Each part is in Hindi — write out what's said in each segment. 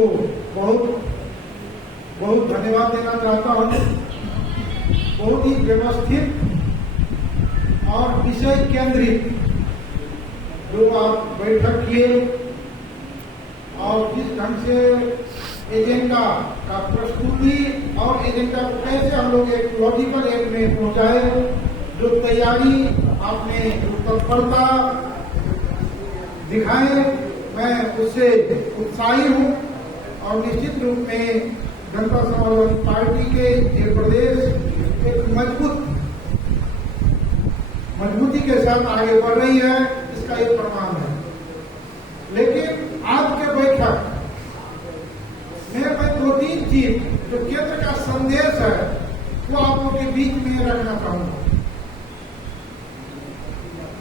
को बहुत बहुत धन्यवाद देना चाहता हूँ। बहुत ही व्यवस्थित और विषय केंद्रित जो आप बैठक किए और जिस ढंग से एजेंडा का प्रस्तुति और एजेंडा को कैसे हम लोग एक लॉजिकल एक में पहुंचाए, जो तैयारी आपने तत्परता दिखाए, मैं उससे उत्साही हूँ। और निश्चित रूप में जनता समाजवादी पार्टी के ये प्रदेश एक मजबूती के साथ आगे बढ़ रही है, इसका ये प्रमाण है। लेकिन आज के बैठक में मैं 2-3 चीज जो केंद्र का संदेश है वो आप लोगों के बीच में रखना चाहूंगा।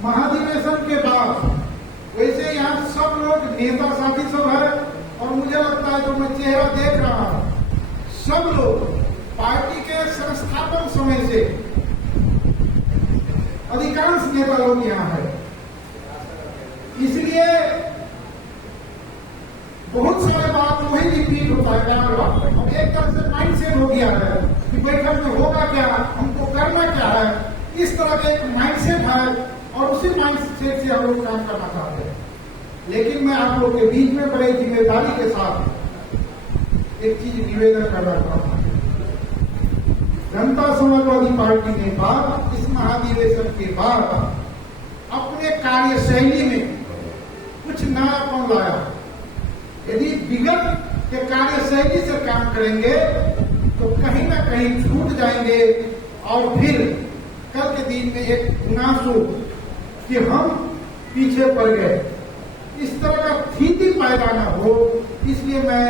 महाधिवेशन के बाद वैसे यहाँ सब लोग नेता साथी सब है, और मुझे लगता है जो मैं चेहरा देख रहा हूं, सब लोग पार्टी के संस्थापन समय से अधिकांश नेता लोग यहाँ है। इसलिए बहुत सारे बात वही रिपीट होता है बार बार, और एक तरह से माइंडसेट हो गया है कि बैठक में होगा क्या, हमको करना क्या है, इस तरह का एक माइंडसेट है और उसी माइंडसेट से हम लोग काम करना चाहते हैं। लेकिन मैं आप लोगों के बीच में बड़े जिम्मेदारी के साथ एक चीज निवेदन करना चाहता हूँ। जनता समाजवादी पार्टी ने बाद इस महाधिवेशन के बाद अपने कार्यशैली में कुछ नयापन लाया। यदि विगत के कार्यशैली से काम करेंगे तो कहीं ना कहीं छूट जाएंगे और फिर कल के दिन में एक गुनासो कि हम पीछे पड़ गए, इस तरह का स्थिति पैदा न हो। इसलिए मैं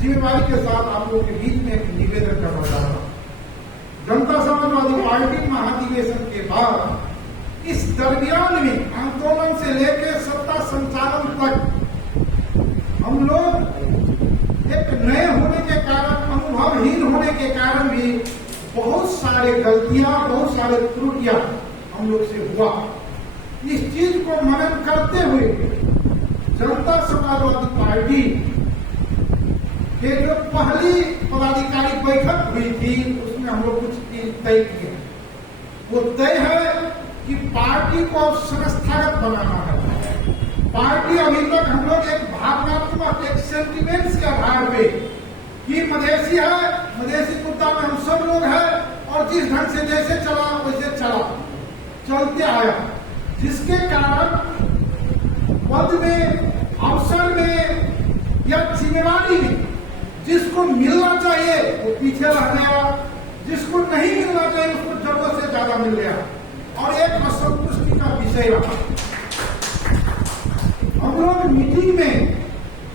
जिम्मेदारी के साथ आप लोगों के बीच में एक निवेदन करना चाहता हूँ। जनता समाजवादी पार्टी महाधिवेशन के बाद इस दरमियान में आंदोलन से लेकर सत्ता संचालन तक हम लोग एक नए होने के कारण, अनुभवहीन होने के कारण भी बहुत सारे गलतियां, बहुत सारे त्रुटियां हम लोग से हुआ। इस चीज को मनन करते हुए जनता समाजवादी पार्टी के जो पहली पदाधिकारी बैठक हुई थी उसमें हम लोग कुछ चीज तय किए। वो तय है कि पार्टी को संस्थागत बनाना है। पार्टी अभी तक हम लोग एक भावनात्मक, एक सेंटिमेंट्स के आधार पे कि मधेसी है, मधेसी मुद्दा में हम सब लोग हैं और जिस ढंग से जैसे चला वैसे चलते आया, जिसके कारण पद में, अवसर में या जिम्मेवारी में जिसको मिलना चाहिए वो पीछे रह गया, जिसको नहीं मिलना चाहिए उसको जरूरत से ज्यादा मिल गया और एक असंतुष्टि का विषय रहा। हम लोग मीटिंग में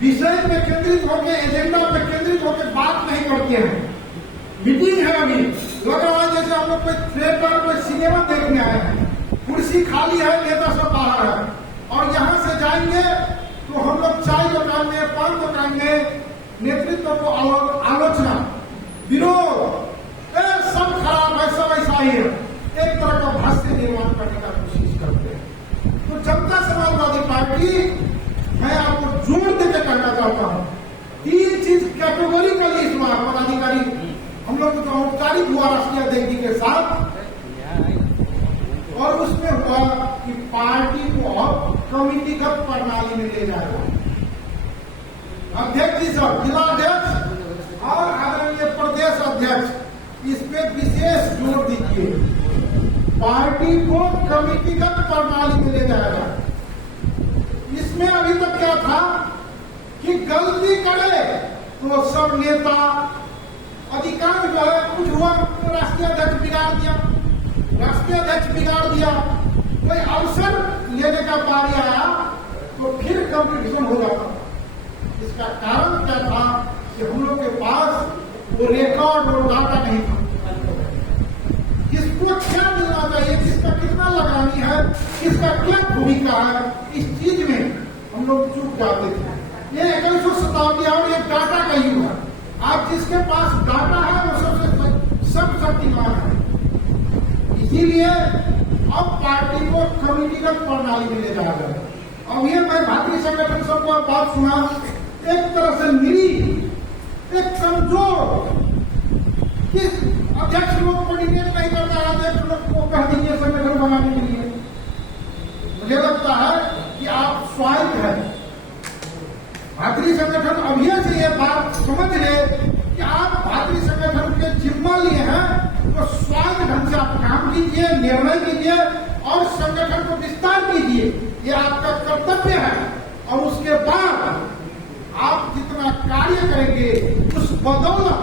विषय पे केंद्रित होकर, एजेंडा पे केंद्रित होकर बात नहीं करते हैं। मीटिंग है, अभी लग रहा है जैसे हम लोग कोई थिएटर, कोई सिनेमा देखने आए हैं, कुर्सी खाली है, नेता सब बाहर है और यहाँ से जाएंगे तो हम लोग चाय दुकानेंगे, पान दुकानेंगे, नेतृत्व को आलोचना, विरोध, सब खराब है, सब ऐसा ही है, एक तरह का भाष्य निर्माण करने का कोशिश करते हैं। तो जनता समाजवादी पार्टी, मैं आपको जोर देकर कहना चाहता हूँ, 3 चीज कैटेगोरिकली इस बार पदाधिकारी हम लोग तो औपचारिक हुआ राष्ट्रीय अध्यक्ष के साथ, और उसमें हुआ कि पार्टी को अब कमिटीगत प्रणाली में ले जाएगा। अध्यक्ष जी सब, जिलाध्यक्ष और आदरणीय प्रदेश अध्यक्ष इस पे विशेष जोर दीजिए। पार्टी को कमिटीगत प्रणाली में ले जाएगा। इसमें अभी तक क्या था कि गलती करे तो सब नेता, अधिकांश जो है, कुछ हुआ तो राष्ट्रीय अध्यक्ष बिगाड़ दिया, राष्ट्रीय अध्यक्ष बिगाड़ दिया, कोई अवसर लेने का बारी आया तो फिर कंपटीशन हो जाता। इसका कारण क्या था कि हम लोग के पास वो रिकॉर्ड और डाटा नहीं था, किसको क्या मिलना चाहिए, किसका कितना लगानी है, किसका क्या भूमिका है, इस चीज में हम लोग चूक जाते थे। ये 21वीं शताब्दी और एक डाटा का युग है। आज जिसके पास डाटा है वो सब शक्तिमान है। इसीलिए अब पार्टी को कमिटीगत प्रणाली में ले जाया जाए। अब ये मैं भारतीय संगठन सबको बात सुना, एक तरह से निरी एक कमजोर कि अध्यक्ष लोग कोऑर्डिनेट नहीं करता है, अध्यक्ष लोग को कह दीजिए संगठन बनाने के लिए। मुझे लगता है कि आप स्वायत्त है। भातृ संगठन अभी से ये बात समझ ले कि आप भातृ संगठन के जिम्मा लिए हैं, तो स्वायत्त ढंग से आप काम कीजिए, निर्णय कीजिए और संगठन को विस्तार कीजिए। ये आपका कर्तव्य है। और उसके बाद आप जितना कार्य करेंगे उस बदौलत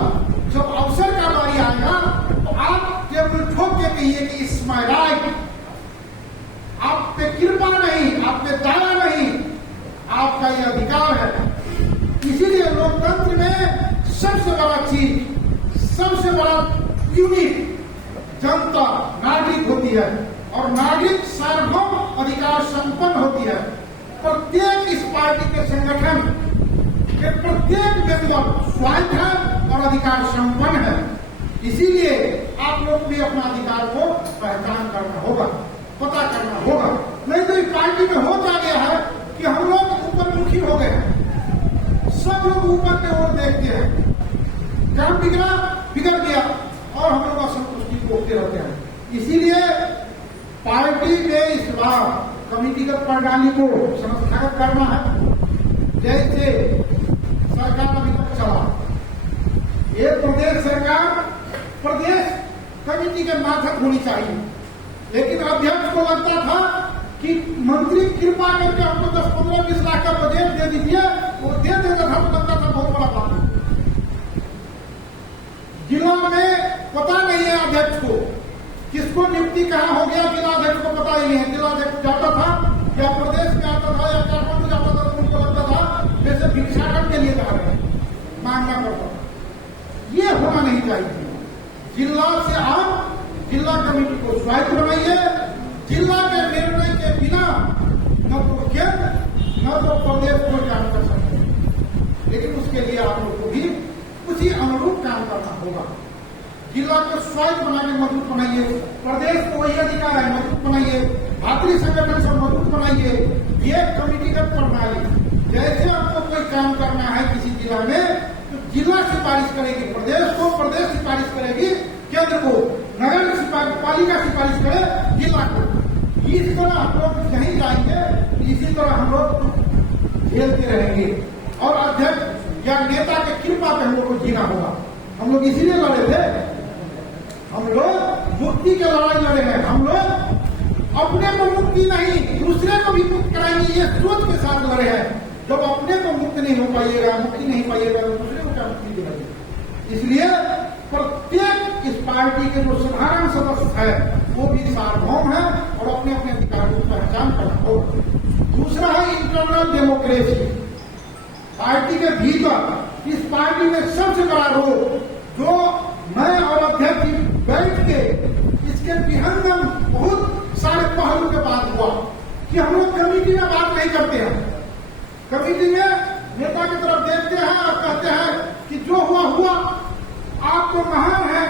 जब अवसर का बारी आएगा तो आप टेबल ठोक के कहिए कि इट्स माय राइट। आप पे कृपा नहीं, आप पे दया नहीं, आपका यह अधिकार है। इसीलिए लोकतंत्र में सबसे बड़ा चीज, सबसे बड़ा यूनिट जनता नागरिक होती है और नागरिक सार्वभौम अधिकार संपन्न होती है। प्रत्येक इस पार्टी के संगठन के प्रत्येक मेंबर स्वायत्त है और अधिकार संपन्न है। इसीलिए आप लोग भी अपना अधिकार को पहचान करना होगा, पता करना होगा। नहीं तो इस पार्टी में हो क्या गया है कि हम लोग ऊपरमुखी हो गए हैं, सब लोग ऊपर की ओर देखते हैं, काम बिगड़ गया और हम लोग असंतुष्टि भोगते रहते हैं। इसीलिए पार्टी में इस बार कमिटीगत प्रणाली को संस्थागत करना है। जैसे सरकार अभी तक चला, ये प्रदेश सरकार प्रदेश कमिटी के माध्यम होनी चाहिए, लेकिन अध्यक्ष को लगता था कि मंत्री कृपा करके हमको 10-15-20 लाख का बजट दे दीजिए, वो दे देता था तो लगता था बहुत बड़ा बात है। जिला में पता नहीं है अध्यक्ष को, किसको नियुक्ति कहाँ हो गया जिला अध्यक्ष को पता ही नहीं है। जिला अध्यक्ष जाता था या प्रदेश में आता था या काठमांडू जाता था तो उनको लगता था जैसे भिक्षाटन के लिए जा रहे हैं, मांगना पड़ता था। ये होना नहीं चाहिए। जिला से आप जिला कमेटी को स्वायत्त बनाइए। जिला के निर्णय के बिना न तो केंद्र न तो प्रदेश को काम कर सकते, लेकिन उसके लिए आप लोग को भी उसी अनुरूप काम करना होगा। जिला को स्वायत्त बनाने मजबूत बनाइए, प्रदेश को वही अधिकार है मजबूत बनाइए, भातृ संगठन से मजबूत बनाइए। ये कमिटीगत प्रणाली, जैसे आपको कोई काम करना है किसी जिला में तो जिला सिफारिश करेगी प्रदेश को, प्रदेश सिफारिश करेगी केंद्र को, नगर पालिका सिफारिश करे जिला को। इस तरह हम लोग नहीं जाएंगे, इसी तरह हम लोग झेलते रहेंगे और अध्यक्ष या नेता के कृपा पे हम लोग को जीना होगा। हम लोग इसीलिए लड़े थे, हम लोग मुक्ति के लड़ाई लड़े हैं। हम लोग अपने को मुक्ति नहीं दूसरे को भी मुक्त कराएंगे ये सोच के साथ लड़े हैं। जब अपने को मुक्त नहीं हो पाइएगा, मुक्ति नहीं पाइएगा तो दूसरे को क्या मुक्ति दिलाइए। इसलिए प्रत्येक इस पार्टी के जो साधारण सदस्य है वो भी सार्वभौम है और अपने अपने अधिकार को पहचान करना होगा। दूसरा है इंटरनल डेमोक्रेसी। पार्टी के भीतर इस पार्टी में सबसे बड़ा रोल जो मैं और अध्यक्ष बैठ के इसके विहंगम बहुत सारे पहलू के बाद हुआ कि हम लोग कमेटी में बात नहीं करते हैं। कमेटी में नेता की तरफ देखते हैं और कहते हैं कि जो हुआ हुआ, आप तो महान है।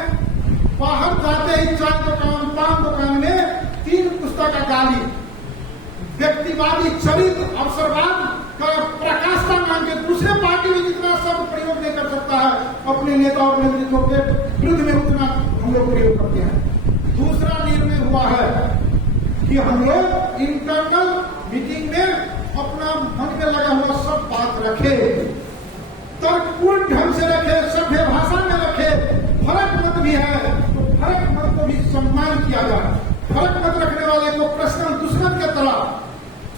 बाहर जाते ही चाय दुकान, पान दुकान में 3 पुस्तक का गाली, व्यक्तिवादी चरित्र, अवसरवाद का प्रकाशता मान के दूसरे पार्टी में जितना शब्द प्रयोग नहीं कर सकता है अपने नेता और नेतृत्व के विरुद्ध में उतना हम लोग प्रयोग करते हैं। दूसरा निर्णय हुआ है कि हम लोग इंटरनल मीटिंग में अपना मन में लगा हुआ सब बात रखे, तर्कपूर्ण ढंग से रखे, सभ्य भाषा में रखे। फर्क मत भी है तो फर्क मत को भी सम्मान किया जाए। फर्क मत रखने वाले को प्रश्न दुश्मन के तरह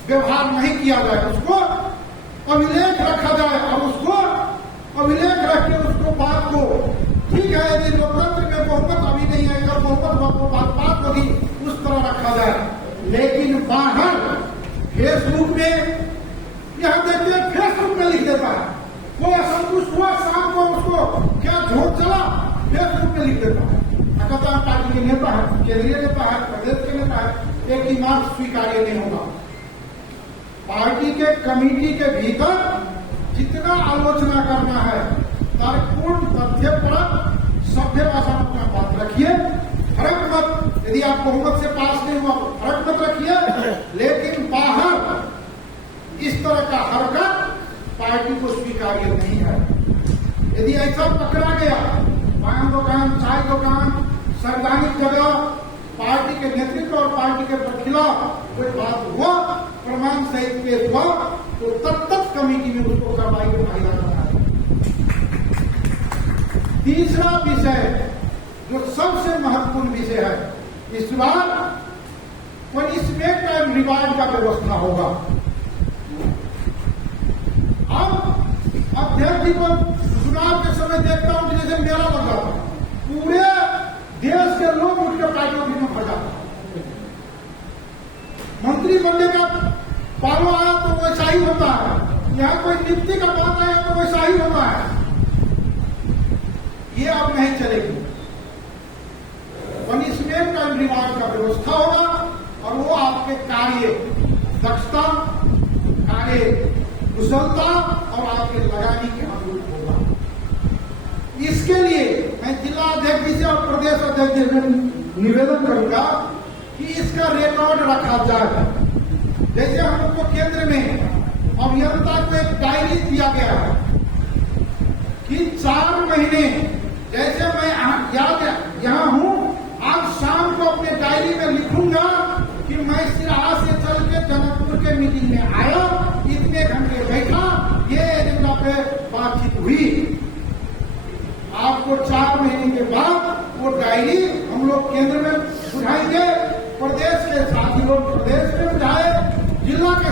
व्यवहार नहीं किया जाए, उसको अभिलेख रखा जाए और उसको अभिलेख रख के उसको बात को, ठीक है यदि लोकतंत्र में बहुमत अभी नहीं है अगर बहुमत बात होगी उस तरह रखा जाए। लेकिन बाहर फेसबुक में, यहां देखिए फेसबुक में लिख देता है, कोई असंतुष्ट हुआ शाम को उसको क्या झोंक चला फेसबुक में लिख देता है। कहता है पार्टी के नेता है, केंद्रीय नेता है, प्रदेश के नेता है, एक दिमाग स्वीकार्य नहीं होगा। पार्टी के कमेटी के भीतर जितना आलोचना करना है तर्कपूर्ण, तथ्यपरक, सभ्य भाषा में अपना बात रखिए। फर्क मत, यदि आप बहुमत से पास नहीं हुआ तो फर्क मत रखिए, लेकिन बाहर इस तरह का हरकत पार्टी को स्वीकार्य नहीं है। यदि ऐसा पकड़ा गया, पान दुकान, चाय दुकान, सार्वजनिक जगह, पार्टी के नेतृत्व और पार्टी के खिलाफ कोई बात हुआ, प्रमाण सहित पेश हुआ, तो तब तक कमेटी में उसको कार्रवाई उठाया जाता है। तीसरा विषय जो सबसे महत्वपूर्ण विषय है, इस बार पनिशमेंट एंड रिवार्ड का व्यवस्था होगा। अब अध्यक्ष जी को चुनाव के समय देखता हूं कि जैसे मेला लग जाता है, पूरे देश के लोग उठ के पार्टी ऑफिस में खड़ जाते हैं। मंत्री बनने का पालो आया तो वैसा ही होता है, यहाँ कोई नियुक्ति का बात आया तो वैसा ही होता है। ये अब नहीं चलेगी। पनिशमेंट एंड रिवार्ड का व्यवस्था होगा और वो आपके कार्य दक्षता, कार्य कुशलता और आपके लगाने के अनुरूप होगा। इसके लिए मैं जिला अध्यक्ष से और प्रदेश अध्यक्ष से निवेदन करूंगा कि इसका रिकॉर्ड रखा जाए। जैसे हम लोग को केंद्र में अभियंता को एक डायरी दिया गया है कि 4 महीने, जैसे मैं यहाँ हूं, आज शाम को अपने डायरी में लिखूंगा कि मैं सिराहा से चल के जनकपुर के मीटिंग में आया, इतने घंटे बैठा, ये एजेंडा पे बातचीत हुई। आपको 4 महीने के बाद वो डायरी हम लोग केंद्र में सुनाएंगे, प्रदेश के साथी लोग प्रदेश में जाए, जिला के